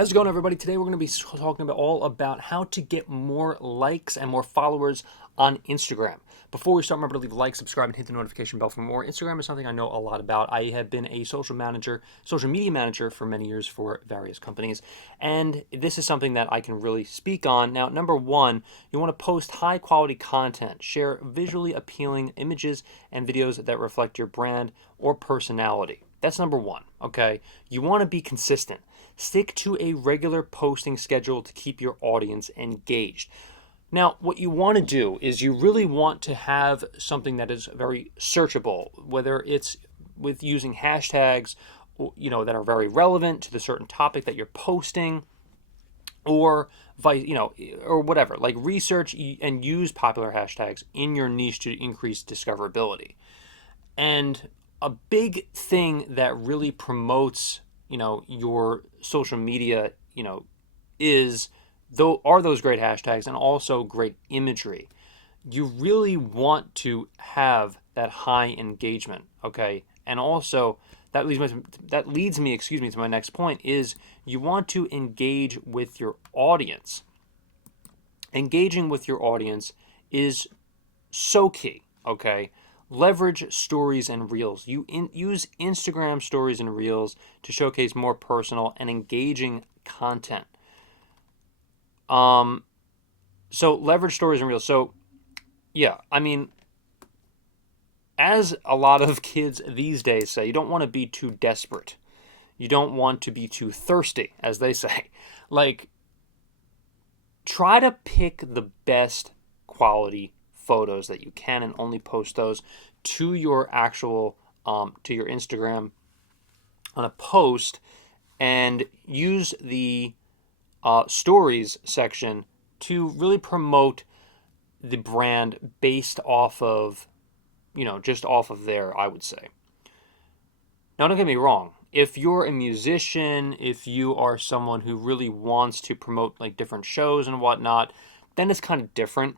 How's it going, everybody? Today we're going to be talking all about how to get more likes and more followers on Instagram. Before we start, remember to leave a like, subscribe, and hit the notification bell for more. Instagram is something I know a lot about. I have been a social media manager for many years for various companies, and this is something that I can really speak on. Now, number one, you want to post high quality content, share visually appealing images and videos that reflect your brand or personality. That's number one, okay? You want to be consistent. Stick to a regular posting schedule to keep your audience engaged. Now, what you want to do is you really want to have something that is very searchable, whether it's with using hashtags, that are very relevant to the certain topic that you're posting, or or whatever. Like, research and use popular hashtags in your niche to increase discoverability. And a big thing that really promotes, your social media, are those great hashtags and also great imagery. You really want to have that high engagement, okay? And also that leads me to my next point is you want to engage with your audience. Engaging with your audience is so key, okay? Leverage stories and reels. Use Instagram stories and reels to showcase more personal and engaging content. So leverage stories and reels. So yeah, as a lot of kids these days say, you don't want to be too desperate. You don't want to be too thirsty, as they say. Like, try to pick the best quality photos that you can and only post those to your actual to your Instagram on a post, and use the stories section to really promote the brand based off of just off of there, I would say. Now, don't get me wrong. If you're a musician, if you are someone who really wants to promote like different shows and whatnot, then it's kind of different.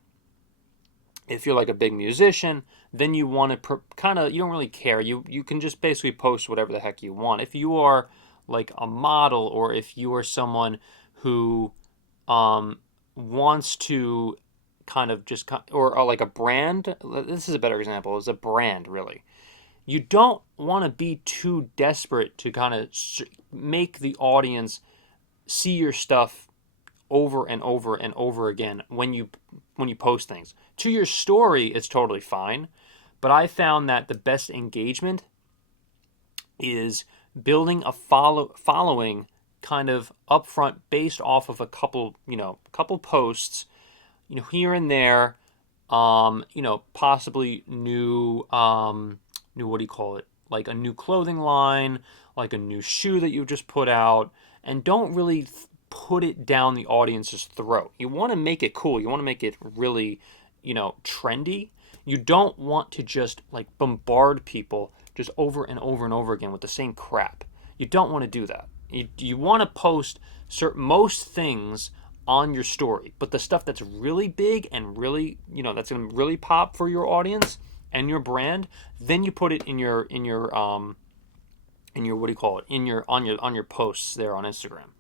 If you're like a big musician, then you want to you don't really care. You can just basically post whatever the heck you want. If you are like a model, or if you are someone who wants to or like a brand, this is a better example, is a brand, really. You don't want to be too desperate to kind of make the audience see your stuff over and over and over again when you post things. To your story, it's totally fine, but I found that the best engagement is building a following kind of upfront based off of a couple posts, here and there, possibly new, what do you call it? Like a new clothing line, like a new shoe that you just put out, and don't really put it down the audience's throat. You want to make it cool. You want to make it really, trendy. You don't want to just like bombard people just over and over and over again with the same crap. You don't want to do that. You want to post most things on your story, but the stuff that's really big and really, that's going to really pop for your audience and your brand, then you put it in your what do you call it? On your posts there on Instagram.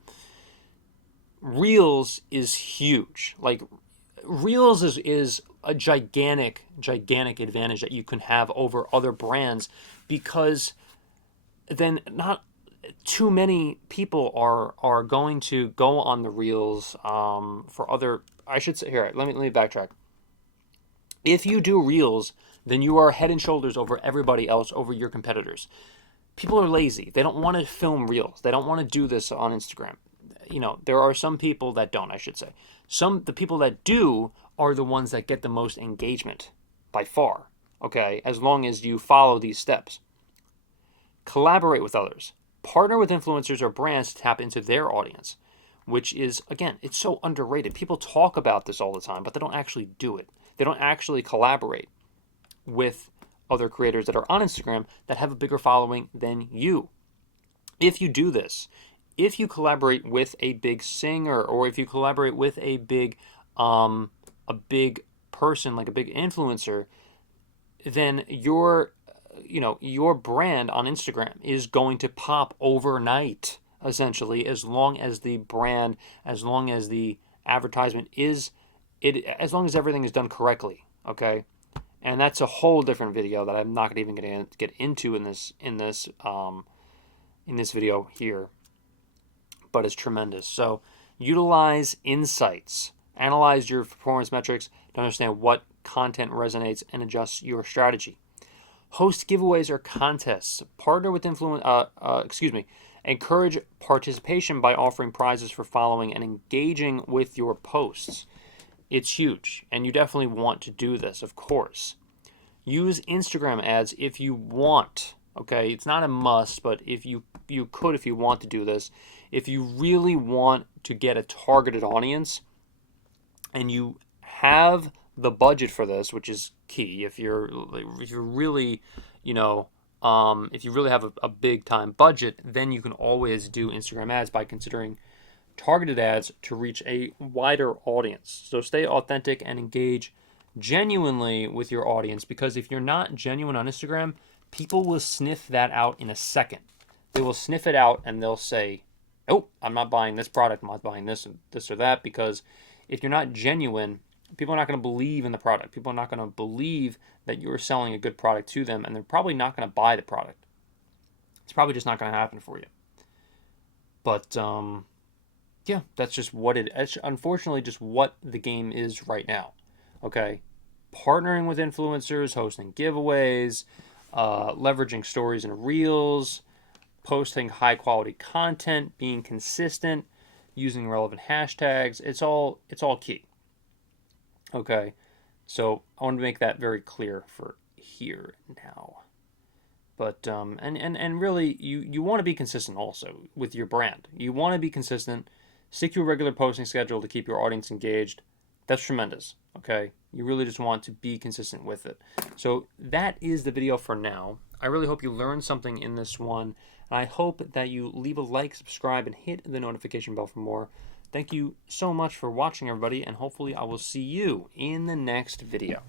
Reels is huge. Like, Reels is a gigantic advantage that you can have over other brands, because then not too many people are going to go on the Reels for other. I should say here. Let me backtrack. If you do Reels, then you are head and shoulders over everybody else, over your competitors. People are lazy. They don't want to film Reels. They don't want to do this on Instagram. There are some people that don't, I should say. The people that do are the ones that get the most engagement by far, okay, as long as you follow these steps. Collaborate with others. Partner with influencers or brands to tap into their audience, which is, again, it's so underrated. People talk about this all the time, but they don't actually do it. They don't actually collaborate with other creators that are on Instagram that have a bigger following than you. If you do this, if you collaborate with a big singer, or if you collaborate with a big person, like a big influencer, then your brand on Instagram is going to pop overnight. essentially, as long as the brand, as long as the advertisement is it, as long as everything is done correctly. Okay, and that's a whole different video that I'm not even going to get into in this video here, but it's tremendous. So utilize insights, analyze your performance metrics to understand what content resonates, and adjust your strategy. Host giveaways or contests. Partner with encourage participation by offering prizes for following and engaging with your posts. It's huge, and you definitely want to do this, of course. Use Instagram ads if you want. Okay, it's not a must, but if you could, if you want to do this, if you really want to get a targeted audience, and you have the budget for this, which is key. If you're really, if you really have a big time budget, then you can always do Instagram ads by considering targeted ads to reach a wider audience. So stay authentic and engage genuinely with your audience, because if you're not genuine on Instagram, people will sniff that out in a second. They will sniff it out and they'll say, "Oh, I'm not buying this product. I'm not buying this or that," because if you're not genuine, people are not going to believe in the product. People are not going to believe that you're selling a good product to them, and they're probably not going to buy the product. It's probably just not going to happen for you. But yeah, that's just it's unfortunately just what the game is right now. Okay, partnering with influencers, hosting giveaways, leveraging stories and reels, posting high quality content, being consistent, using relevant hashtags. It's all key. Okay, so I want to make that very clear for here now. But and really, you want to be consistent also with your brand. You want to be consistent. Stick to a regular posting schedule to keep your audience engaged. That's tremendous. Okay, you really just want to be consistent with it. So that is the video for now. I really hope you learned something in this one, and I hope that you leave a like, subscribe, and hit the notification bell for more. Thank you so much for watching, everybody, and hopefully I will see you in the next video.